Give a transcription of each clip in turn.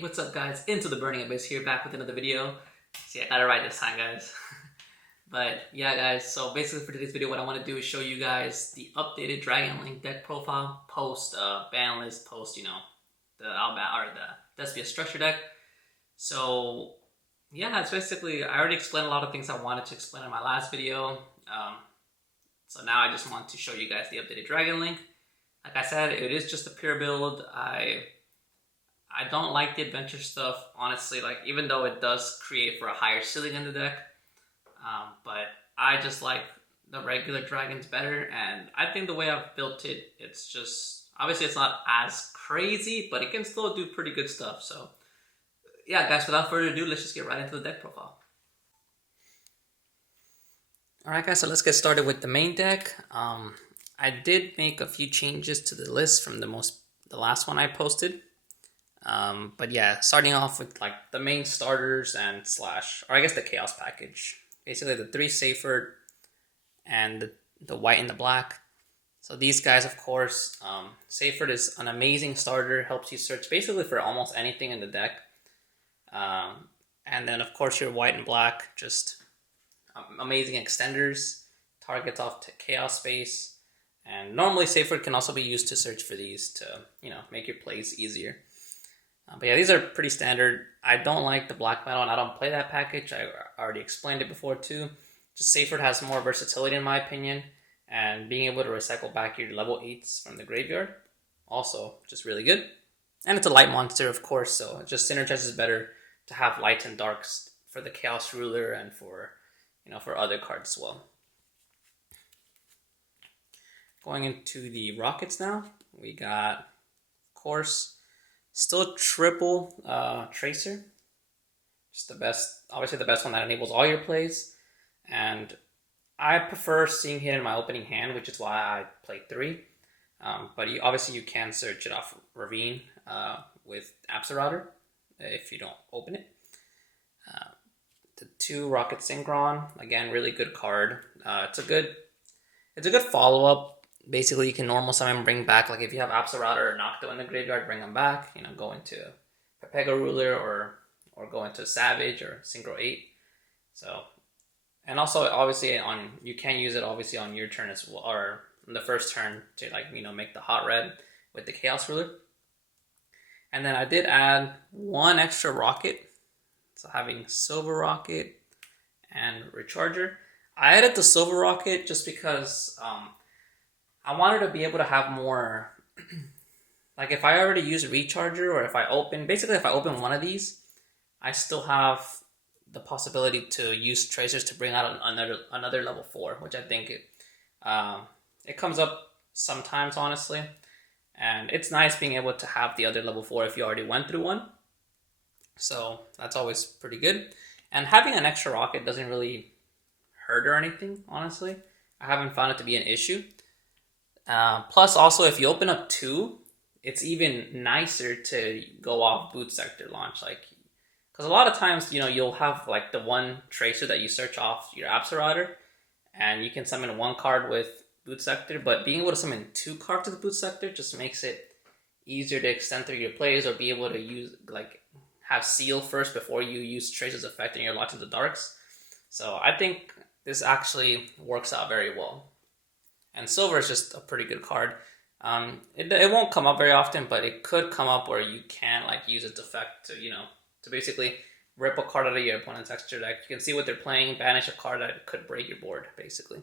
What's up guys? Into the Burning Abyss here, back with another video. See, I got it right this time, guys. But yeah guys, so basically for today's video what I want to do is show you guys the updated Dragon Link deck profile post ban list, post, you know, the Despia structure deck. So yeah, it's basically, I already explained a lot of things I wanted to explain in my last video. So now I just want to show you guys the updated Dragon Link. Like I said, it is just a pure build. I don't like the adventure stuff, honestly, like even though it does create for a higher ceiling in the deck. But I just like the regular dragons better, and I think the way I've built it, it's just, obviously it's not as crazy, but it can still do pretty good stuff. So yeah guys, without further ado, let's just get right into the deck profile. Alright guys, so let's get started with the main deck. I did make a few changes to the list from the last one I posted. But yeah, starting off with like the main starters and or I guess the chaos package. Basically the 3 Seyfert and the white and the black. So these guys, of course, Seyfert is an amazing starter, helps you search basically for almost anything in the deck. And then of course your white and black, just amazing extenders, targets off to chaos space. And normally Seyfert can also be used to search for these to, you know, make your plays easier. But yeah, these are pretty standard. I don't like the black metal, and I don't play that package. I already explained it before too. Just Seyfert has more versatility in my opinion, and being able to recycle back your level 8s from the graveyard, also just really good. And it's a light monster, of course, so it just synergizes better to have lights and darks for the Chaos Ruler and for, you know, for other cards as well. Going into the rockets now, we got, of course, still triple Tracer. Just the best, obviously the best one that enables all your plays. And I prefer seeing it in my opening hand, which is why I play 3. But obviously you can search it off Ravine with Absorauter if you don't open it. The 2 Rocket Synchron, again, really good card. It's a good follow-up. Basically, you can normal summon and bring back, like if you have Absorauter or Nocto in the graveyard, bring them back. You know, go into Pepega Ruler or go into Savage or Synchro 8. So, and also obviously you can use it obviously on your turn as well, or on the first turn to, like, you know, make the hot red with the Chaos Ruler. And then I did add 1 extra rocket, so having Silver Rocket and Recharger. I added the Silver Rocket just because I wanted to be able to have more, like if I already use Recharger, or if I open one of these, I still have the possibility to use Tracers to bring out another level 4, which I think it comes up sometimes, honestly. And it's nice being able to have the other level 4 if you already went through one. So that's always pretty good. And having an extra rocket doesn't really hurt or anything, honestly. I haven't found it to be an issue. Plus, also, if you open up 2, it's even nicer to go off Boot Sector launch, like, because a lot of times, you know, you'll have like the 1 Tracer that you search off your Absorauter, and you can summon 1 card with Boot Sector, but being able to summon 2 cards with Boot Sector just makes it easier to extend through your plays, or be able to use, like, have Seal first before you use Tracer's effect and you're locked into Darks. So I think this actually works out very well. And Silver is just a pretty good card. It won't come up very often, but it could come up where you can, like, use its effect to, you know, to basically rip a card out of your opponent's extra deck. You can see what they're playing, banish a card that could break your board, basically.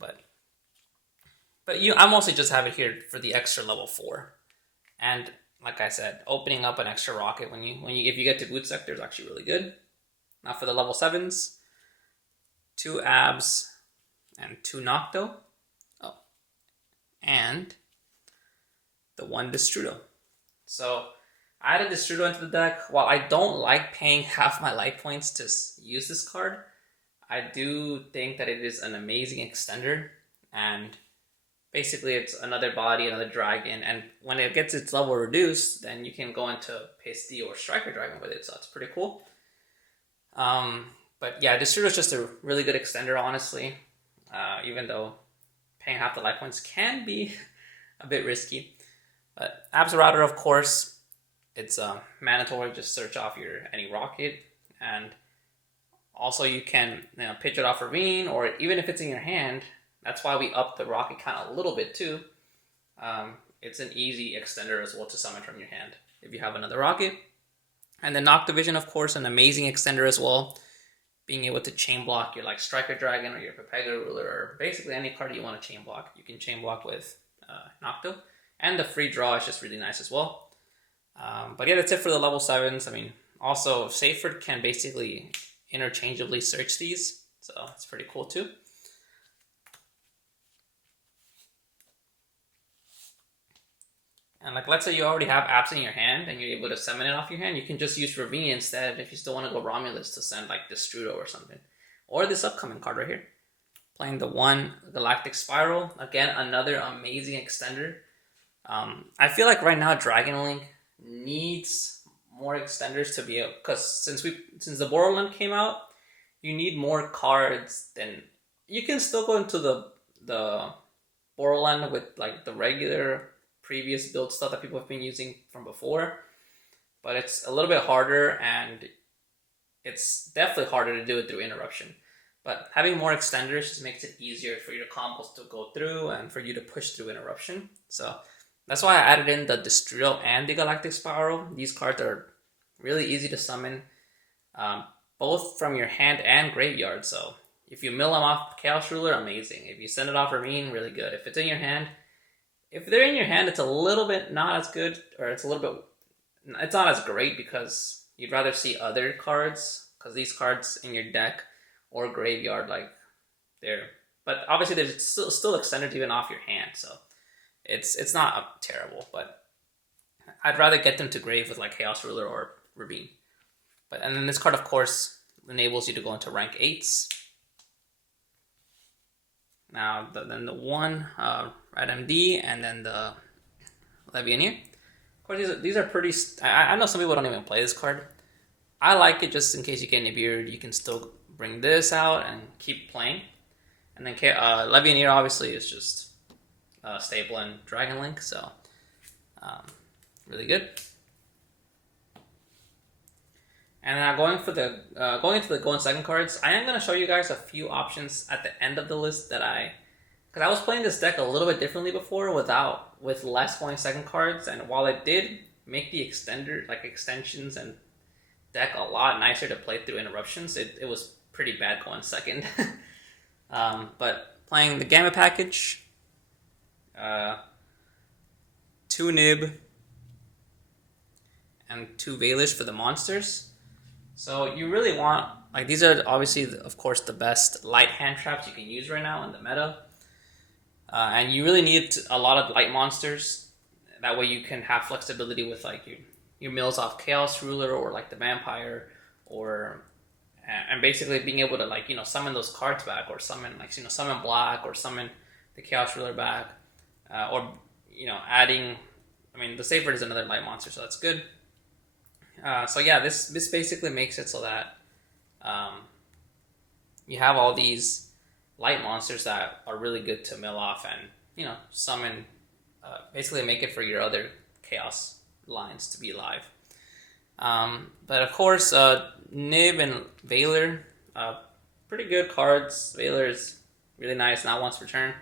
But I mostly just have it here for the extra level 4. And like I said, opening up an extra rocket if you get to Boot Sector is actually really good. Now for the level 7s, 2 Abs and 2 Nocto. Oh, and the 1 Destrudo. So I added Destrudo into the deck. While I don't like paying half my life points to use this card, I do think that it is an amazing extender. And basically it's another body, another dragon. And when it gets its level reduced, then you can go into Pasty or Striker Dragon with it. So it's pretty cool. But yeah, Destrudo is just a really good extender, honestly. Even though paying half the life points can be a bit risky. But Absorauter, of course, it's mandatory to just search off your any rocket, and also you can pitch it off ravine, or even if it's in your hand. That's why we up the rocket count a little bit too. It's an easy extender as well to summon from your hand if you have another rocket. And the Nocta Vision, of course, an amazing extender as well. Being able to chain block your like Striker Dragon or your Pepega Ruler, or basically any card you want to chain block. You can chain block with Nocto. And the free draw is just really nice as well. But yeah, that's it for the level 7s. I mean, also Seyfried can basically interchangeably search these, so it's pretty cool too. And like, let's say you already have apps in your hand and you're able to summon it off your hand, you can just use Ravine instead if you still want to go Romulus to send like Destrudo or something. Or this upcoming card right here. Playing the 1 Galactic Spiral. Again, another amazing extender. I feel like right now Dragon Link needs more extenders to be able, because since the Borderland came out, you need more cards than you can still go into the Borderland with like the regular previous build stuff that people have been using from before, but it's a little bit harder, and it's definitely harder to do it through Interruption. But having more extenders just makes it easier for your combos to go through and for you to push through Interruption. So that's why I added in the Destriel and the Galactic Spiral. These cards are really easy to summon, both from your hand and graveyard. So if you mill them off Chaos Ruler, amazing. If you send it off Ramin, really good. If it's in your hand, if they're in your hand, it's a little bit not as good, or it's not as great, because you'd rather see other cards, because these cards in your deck or graveyard, like, but obviously there's still extended even off your hand, so it's not terrible, but I'd rather get them to grave with like Chaos Ruler or Ravine. And then this card, of course, enables you to go into rank 8s. Now, then the 1 Red MD, and then the Levianeer. Of course, these are pretty. I know some people don't even play this card. I like it just in case you get Nibiru. You can still bring this out and keep playing. And then Levianeer obviously is just stable in Dragon Link, so really good. And now going into the Go in Second cards, I am going to show you guys a few options at the end of the list because I was playing this deck a little bit differently before with less Go in Second cards, and while it did make the extensions and deck a lot nicer to play through Interruptions, it was pretty bad Go in Second. But playing the Gamma package, 2 Nib, and 2 Valish for the monsters. So you really want, like, these are obviously, of course, the best light hand traps you can use right now in the meta. And you really need a lot of light monsters. That way you can have flexibility with like your mills off Chaos Ruler or like the Vampire, and basically being able to like, summon those cards back, or summon summon Black, or summon the Chaos Ruler back, or adding. I mean, the Seyfried is another light monster, so that's good. So yeah, this basically makes it so that you have all these light monsters that are really good to mill off and summon, basically make it for your other chaos lines to be alive. But of course, Nib and Valor, pretty good cards. Valor is really nice, not once per turn.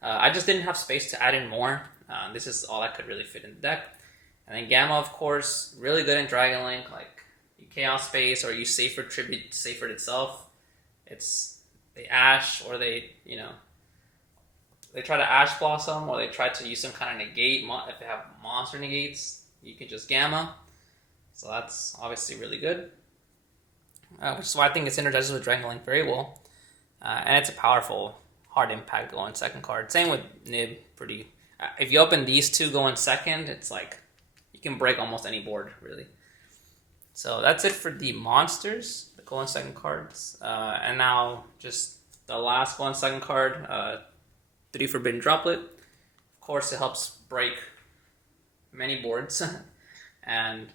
I just didn't have space to add in more. This is all I could really fit in the deck. And then Gamma, of course, really good in Dragon Link. Like, you Chaos Space, or you Seyfried Tribute Seyfried itself. It's they Ash, or they try to Ash Blossom, or they try to use some kind of negate. If they have monster negates, you can just Gamma. So that's obviously really good. Which is why I think it synergizes with Dragon Link very well. And it's a powerful, hard impact Go in Second card. Same with Nib. If you open these two Go in Second, it's like you can break almost any board, really. So that's it for the monsters, the Go in Second cards. And now just the last Go in Second card, 3 Forbidden Droplet. Of course, it helps break many boards. And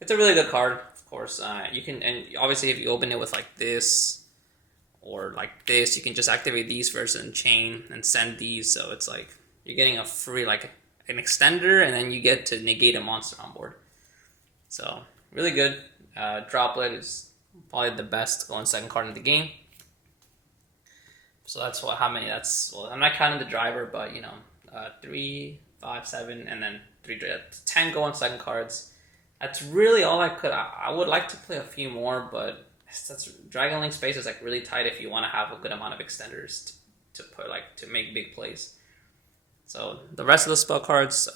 it's a really good card, of course. You can, and obviously if you open it with like this or like this, you can just activate these first and chain and send these. So it's like you're getting a free, like an extender, and then you get to negate a monster on board. So really good. Droplet is probably the best going second card in the game. So that's how many. Well, I'm not counting the driver, but 3, 5, 7, and then 3. 10 going second cards. That's really all I could. I would like to play a few more, but Dragon Link space is like really tight if you want to have a good amount of extenders to put to make big plays. So the rest of the spell cards,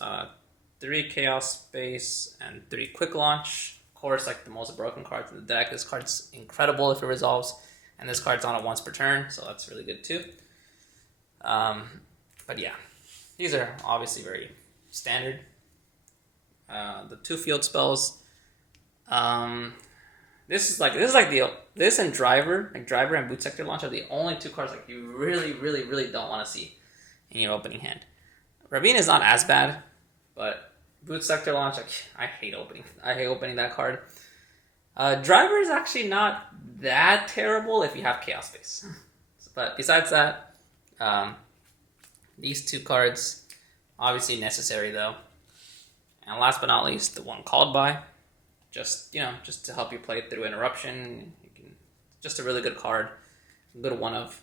3 chaos space and 3 quick launch. Of course, like the most broken cards in the deck. This card's incredible if it resolves, and this card's on it once per turn, so that's really good too. But yeah, these are obviously very standard. The 2 field spells. This and driver and boot sector launch are the only 2 cards like you really, really, really don't want to see in your opening hand. Ravine is not as bad, but boot sector launch, I hate opening. I hate opening that card. Driver is actually not that terrible if you have chaos space. But besides that, these 2 cards obviously necessary though. And last but not least, the one called by, just to help you play through interruption. Just a really good card, good one of.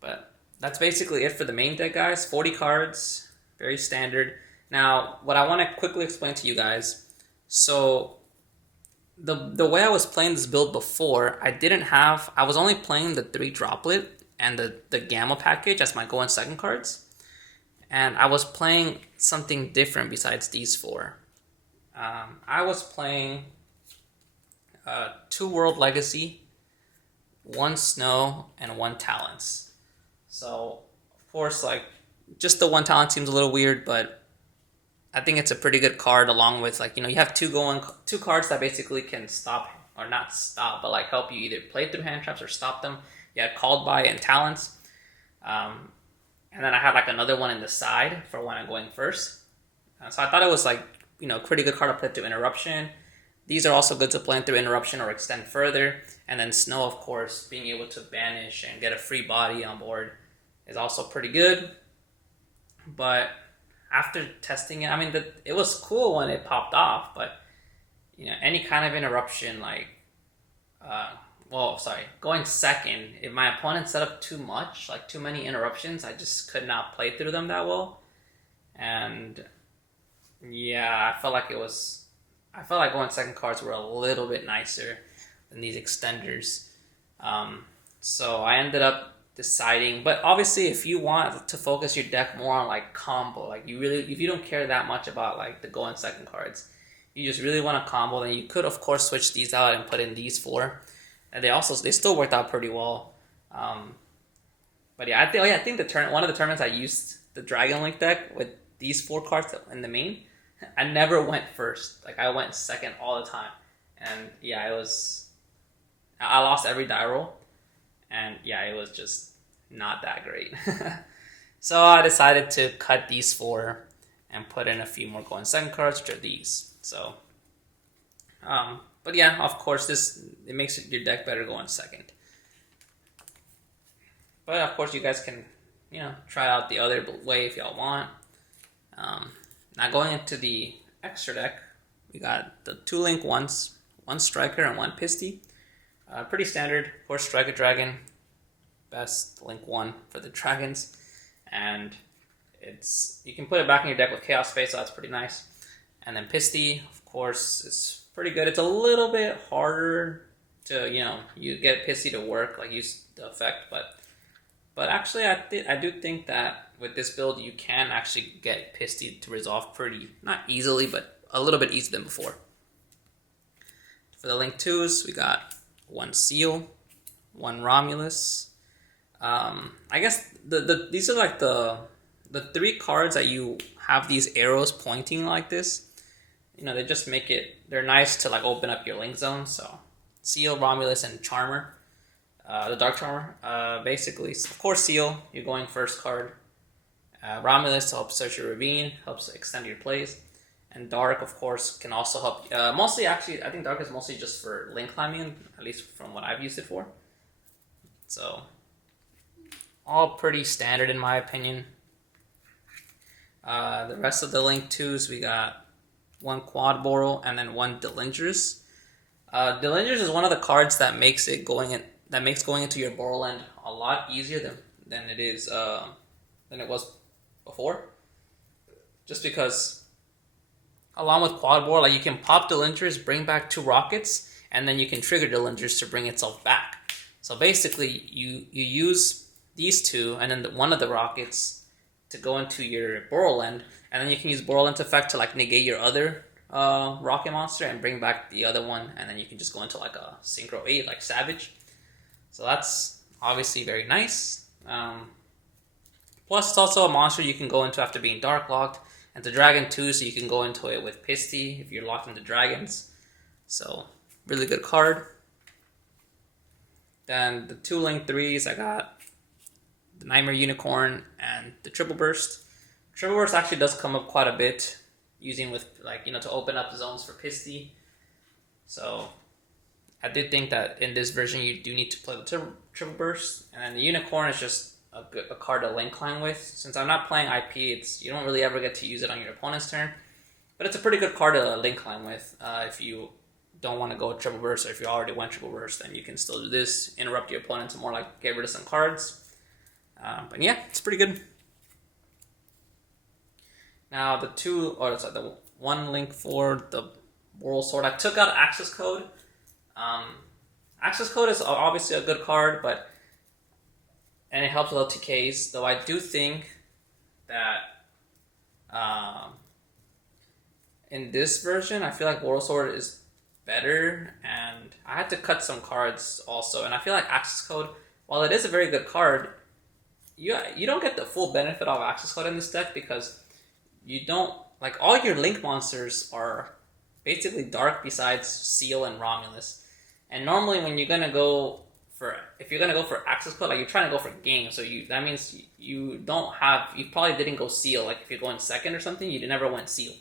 But that's basically it for the main deck, guys. 40 cards, very standard. Now, what I want to quickly explain to you guys. So, the way I was playing this build before, I was only playing the 3 droplet and the Gamma package as my go in second cards. And I was playing something different besides these 4. I was playing 2 World Legacy, 1 Snow, and 1 Talents. So, of course, just the 1 Talent seems a little weird, but I think it's a pretty good card along with, you have 2 cards that basically can stop, or not stop, but help you either play through hand traps or stop them. You had Called By and Talents. And then I had another one in the side for when I'm going first. So I thought it was pretty good card to play through interruption. These are also good to play through interruption or extend further. And then Snow, of course, being able to banish and get a free body on board is also pretty good. But after testing it, it was cool when it popped off, but any kind of interruption going second, if my opponent set up too much, too many interruptions, I just could not play through them that well. And yeah, I felt like going second cards were a little bit nicer than these extenders. So I ended up deciding, but obviously if you want to focus your deck more on combo, if you don't care that much about the go in second cards, you just really want to combo, then you could of course switch these out and put in these 4. And they still worked out pretty well. But yeah, I think one of the tournaments I used the Dragon Link deck with these 4 cards in the main, I never went first. I went second all the time. And yeah, I lost every die roll. And yeah, it was just not that great. So I decided to cut these 4 and put in a few more going second cards, which are these. So, but yeah, of course, it makes your deck better going second. But of course, you guys can, try out the other way if y'all want. Now going into the extra deck, we got the 2 Link ones, 1 Striker and 1 Pisty. Pretty standard. Of course, Striker Dragon, best Link 1 for the dragons. And you can put it back in your deck with Chaos Space, so that's pretty nice. And then Pisty, of course, is pretty good. It's a little bit harder to, you get Pisty to work, use the effect, but actually I do think that with this build you can actually get Pisty to resolve pretty, not easily, but a little bit easier than before. For the Link 2s, we got 1 Seal, 1 Romulus. I guess these are the 3 cards that you have these arrows pointing like this. They just they're nice to open up your link zone. So Seal, Romulus, and Charmer, the Dark Charmer. Basically, of course, Seal, you're going first card. Romulus to help search your ravine, helps extend your plays. And Dark, of course, can also help. Mostly, actually, I think Dark is mostly just for link climbing, at least from what I've used it for. So, all pretty standard in my opinion. The rest of the Link 2s, we got one Quad Boral, and then one Delingers. Delingers is one of the cards that makes going into your Boral end a lot easier than it was before. Just because, along with Quad Boral, like you can pop Delingers, bring back 2 rockets, and then you can trigger Delingers to bring itself back. So basically, you use these 2, and then one of the rockets to go into your Boral end, and then you can use Boral End's effect to like negate your other rocket monster and bring back the other one, and then you can just go into like a Synchro 8 like Savage. So that's obviously very nice. Plus, it's also a monster you can go into after being Dark Locked, and the Dragon too, so you can go into it with Pisty if you're locked into dragons. So really good card. Then the 2 Link 3s, I got the Nightmare Unicorn and the Triple Burst. Triple Burst actually does come up quite a bit, using with to open up the zones for Pisty. So I did think that in this version you do need to play the Triple Burst, and then the Unicorn is just a card to link climb with. Since I'm not playing IP, you don't really ever get to use it on your opponent's turn, but it's a pretty good card to link climb with. If you don't want to go Triple Burst, or if you already went Triple Burst, then you can still do this, interrupt your opponent to more like get rid of some cards. But yeah, it's pretty good. Now the 1 Link for the Boral Sword, I took out Access Code. Access Code is obviously a good card, and it helps with LTKs, though I do think that in this version, I feel like Boral Sword is better, and I had to cut some cards also, and I feel like Access Code, while it is a very good card, you don't get the full benefit of Access Code in this deck, because you don't, like, all your Link monsters are basically dark besides Seal and Romulus, and normally when you're gonna go if you're gonna go for Access Code, like you're trying to go for game, so that means you probably didn't go Seal. Like if you're going second or something, you never went Seal,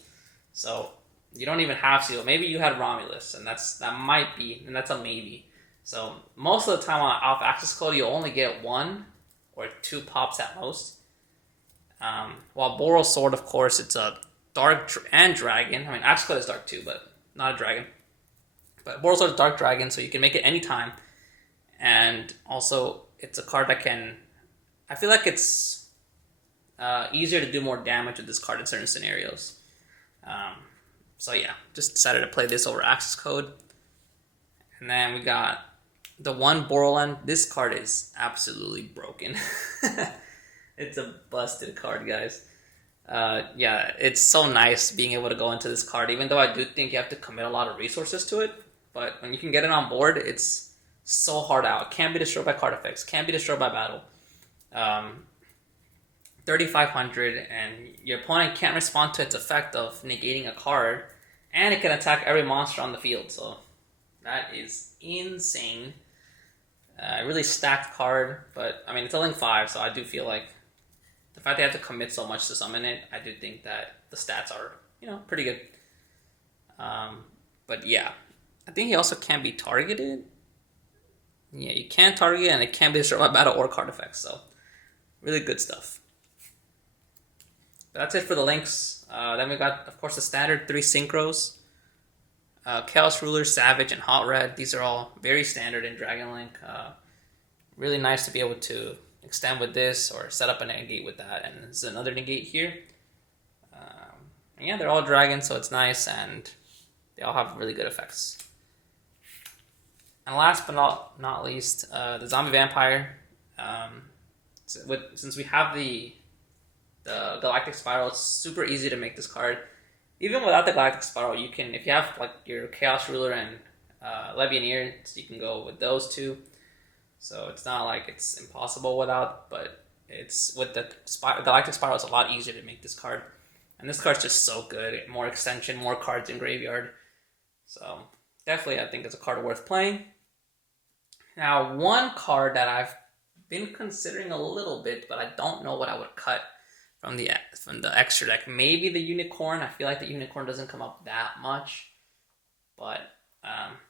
so you don't even have Seal. Maybe you had Romulus, and that's a maybe. So most of the time off Access Code, you'll only get 1 or 2 pops at most. While Boral Sword, of course, it's a dark and dragon. I mean, Access Code is dark too, but not a dragon. But Boral Sword is dark dragon, so you can make it anytime. And also, it's a card that I feel like it's easier to do more damage with this card in certain scenarios. So yeah, just decided to play this over Access Code. And then we got the 1 Boral End. This card is absolutely broken. It's a busted card, guys. Yeah, it's so nice being able to go into this card, even though I do think you have to commit a lot of resources to it. But when you can get it on board, it's so hard out. Can't be destroyed by card effects. Can't be destroyed by battle. 3,500, and your opponent can't respond to its effect of negating a card, and it can attack every monster on the field. So that is insane. A really stacked card, but I mean it's a Link 5, so I do feel like the fact they have to commit so much to summon it, I do think that the stats are pretty good. But yeah, I think he also can be targeted. Yeah, you can target, and it can be destroyed by battle or card effects, so really good stuff. But that's it for the links. Then we got, of course, the standard 3 synchros. Chaos Ruler, Savage, and Hot Red. These are all very standard in Dragon Link. Really nice to be able to extend with this or set up a negate with that. And there's another negate here. And yeah, they're all dragons, so it's nice, and they all have really good effects. And last but not least, the Zombie Vampire. Since we have the Galactic Spiral, it's super easy to make this card. Even without the Galactic Spiral, you can, if you have like your Chaos Ruler and Legionnaire, you can go with those 2. So it's not like it's impossible without, but it's with the Galactic Spiral, it's a lot easier to make this card. And this card's just so good. More extension, more cards in graveyard. So definitely, I think it's a card worth playing. Now, one card that I've been considering a little bit, but I don't know what I would cut from the extra deck. Maybe the Unicorn. I feel like the Unicorn doesn't come up that much, but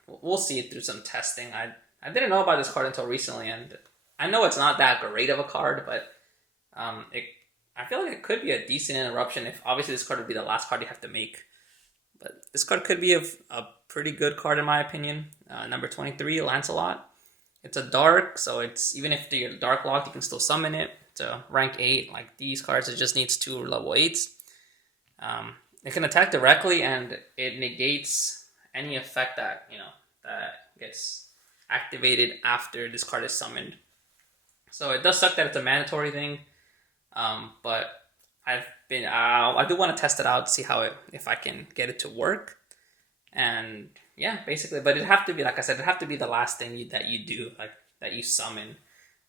we'll see it through some testing. I didn't know about this card until recently, and I know it's not that great of a card, but I feel like it could be a decent interruption if obviously this card would be the last card you have to make. But this card could be a pretty good card in my opinion. Number 23, Lancelot. It's a dark, so it's even if you're dark locked, you can still summon it. It's a rank 8. Like these cards, it just needs 2 level 8s. It can attack directly, and it negates any effect that that gets activated after this card is summoned. So it does suck that it's a mandatory thing, but I do want to test it out, see if I can get it to work, and yeah, basically. But it'd have to be, like I said, it'd have to be the last thing that you do, like that you summon,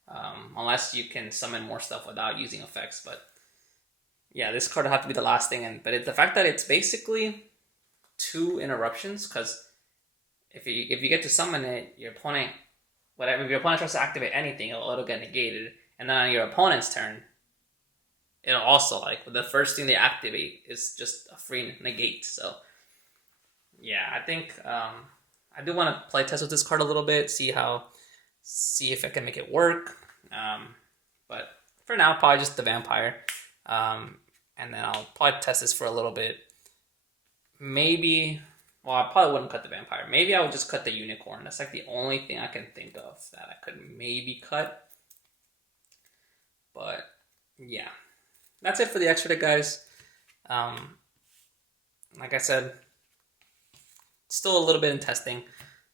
unless you can summon more stuff without using effects. But yeah, this card would have to be the last thing, but the fact that it's basically 2 interruptions, because if you get to summon it, your opponent, if your opponent tries to activate anything, it'll get negated, and then on your opponent's turn, it'll also, like, the first thing they activate is just a free negate. So yeah, I think I do want to play test with this card a little bit, see if I can make it work. But for now, probably just the vampire, and then I'll probably test this for a little bit. Maybe, well, I probably wouldn't cut the vampire. Maybe I would just cut the unicorn. That's like the only thing I can think of that I could maybe cut. But yeah, that's it for the extra deck, guys. Like I said, still a little bit in testing.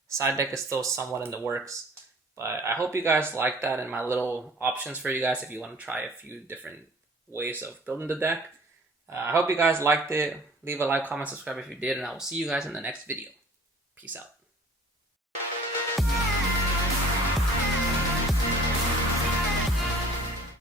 Side deck is still somewhat in the works. But I hope you guys like that and my little options for you guys if you want to try a few different ways of building the deck. I hope you guys liked it. Leave a like, comment, subscribe if you did, and I will see you guys in the next video. Peace out.